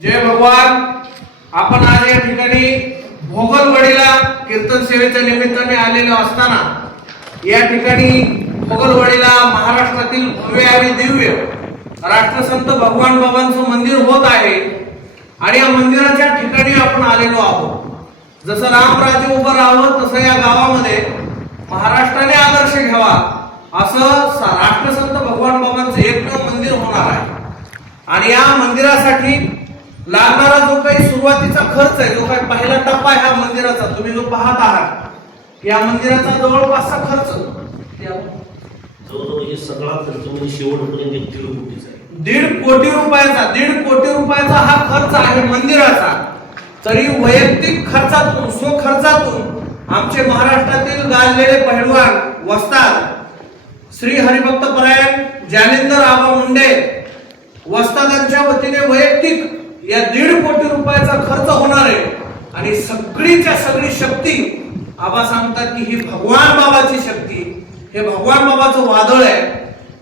जय भगवान. आपण आज या ठिकाणी भोगलवाडीला कीर्तन सेवेच्या निमित्ताने आलेलो असताना या ठिकाणी भोगलवाडीला महाराष्ट्रातील भव्य आणि दिव्य राष्ट्रसंत भगवान बाबांचं मंदिर होत आहे आणि या मंदिराच्या ठिकाणी आपण आलेलो आहोत. जसं रामराज्य उभं राहावं तसं या गावामध्ये महाराष्ट्राने आदर्श घ्यावा असं राष्ट्रसंत भगवान बाबांचं एकमेव मंदिर होणार आहे. आणि या मंदिरासाठी लागणारा जो काही सुरुवातीचा खर्च आहे, जो काही पहिला टप्पा आहे ह्या मंदिराचा, तुम्ही जो पाहत आहात या मंदिराचा जवळपासचा खर्च जवळजवळ हे सगळा खर्च म्हणजे शेवटपर्यंत 1.5 कोटीचा आहे. 1.5 कोटी रुपयाचा 1.5 कोटी रुपयाचा हा खर्च आहे मंदिराचा. तरी वैयक्तिक खर्चातून स्वखर्चातून आमचे महाराष्ट्रातील गाजलेले पहिलवान वस्ताद श्री हरिभक्त परायण जालिंदर आबा मुंडे वस्तादांच्या वतीने वैयक्तिक या 1.5 कोटी रुपयाचा खर्च होणार आहे. आणि सगळीच्या सगळी शक्ती आबा सांगतात की ही भगवान बाबाची शक्ती, हे भगवान बाबाचं वादळ आहे.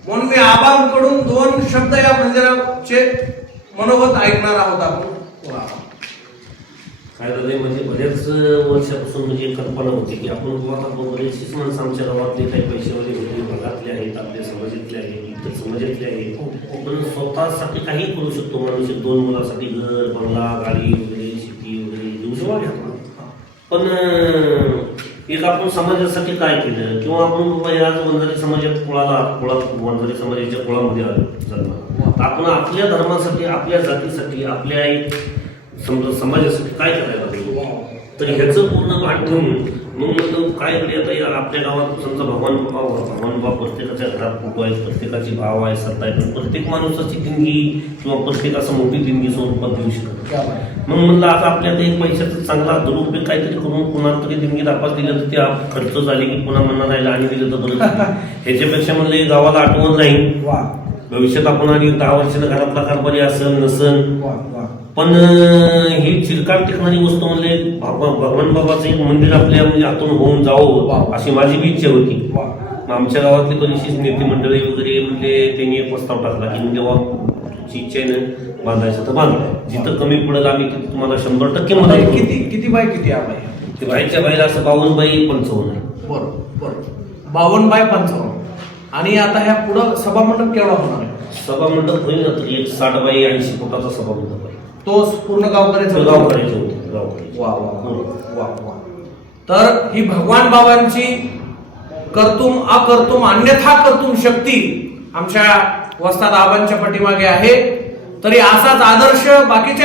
म्हणून मी आबांकडून 2 शब्द या मंदिराचे मनोगत ऐकणार आहोत आपण. काय झालंय म्हणजे बऱ्याच वर्षापासून म्हणजे कल्पना होती की आपण आता बरेचशीच माणसं आमच्या गावातले काही पैशावाले होते, भागातले आहेत, आपल्या समाजातले आहेत, इतर समाजातले आहेत, पण स्वतःसाठी काही करू शकतो माणूस. 2 मुलासाठी घर, बंगला, गाडी वगैरे, शेती वगैरे देऊ शकतो. पण एक आपण समाजासाठी काय केलं, किंवा आपण बाबा या वंजारी समाजात वंजारी समाजाच्या कुळामध्ये आलो जन्माला, आपण आपल्या धर्मासाठी, आपल्या जातीसाठी, आपल्या एक समजा समाजासाठी काय करायला पाहिजे. तर ह्याचं पूर्ण भान ठेवून मग काय करूया आता आपल्या गावात समजा भगवान बाबा प्रत्येकाच्या घरात फोटो आहेत, प्रत्येकाची भाव आहे, सत्ता आहे, पण प्रत्येक माणसाची देणगी किंवा प्रत्येकाचं मोठी देणगी स्वरूपात देऊ शकत. मग म्हणलं आता आपल्याला एक पैशाचा चांगला दुरुपयोग काहीतरी करून कुणाला तरी देणगी नापास दिलं तर ते खर्च झाले की पुन्हा म्हणणार राहिला आणि दिलं तर बरं. ह्याच्यापेक्षा म्हणलं गावाला आठवण राहील, भविष्यात आपण आणि 10 वर्षानं घरातला कारभारी असन नसन, पण ही चिरकाल टिकणारी वस्तू म्हणजे भगवान बाबाचं एक मंदिर आपल्या म्हणजे हातून होऊन जावं अशी माझी बी इच्छा होती. आमच्या गावातली बरीचशी नेते मंडळी वगैरे म्हणजे त्यांनी एक प्रस्ताव टाकला की जेव्हा तुमची इच्छा आहे ना बांधायचं तर बांधा, जिथं कमी पडेल आम्ही तिथे तुम्हाला 100% मदत. किती बाय किती आहे? ते बाहेरच्या बाहेर असं 52 बाय 55 आहे. बरोबर 52 बाय 55. आणि आता ह्या पुढं सभामंडप केवढा होणार आहे? सभामंडप होईल ना तर एक 60 बाय 80 फुटाचा सभामंडप आहे. तो पूर्ण गावकऱ्याचं वा तर ही भगवान बाबांची कर्तुम अकर्तुम अन्यथा कर्तुम शक्ती आमच्या वस्ताद आबांच्या पाठीमागे आहे. तरी असाच आदर्श बाकीच्या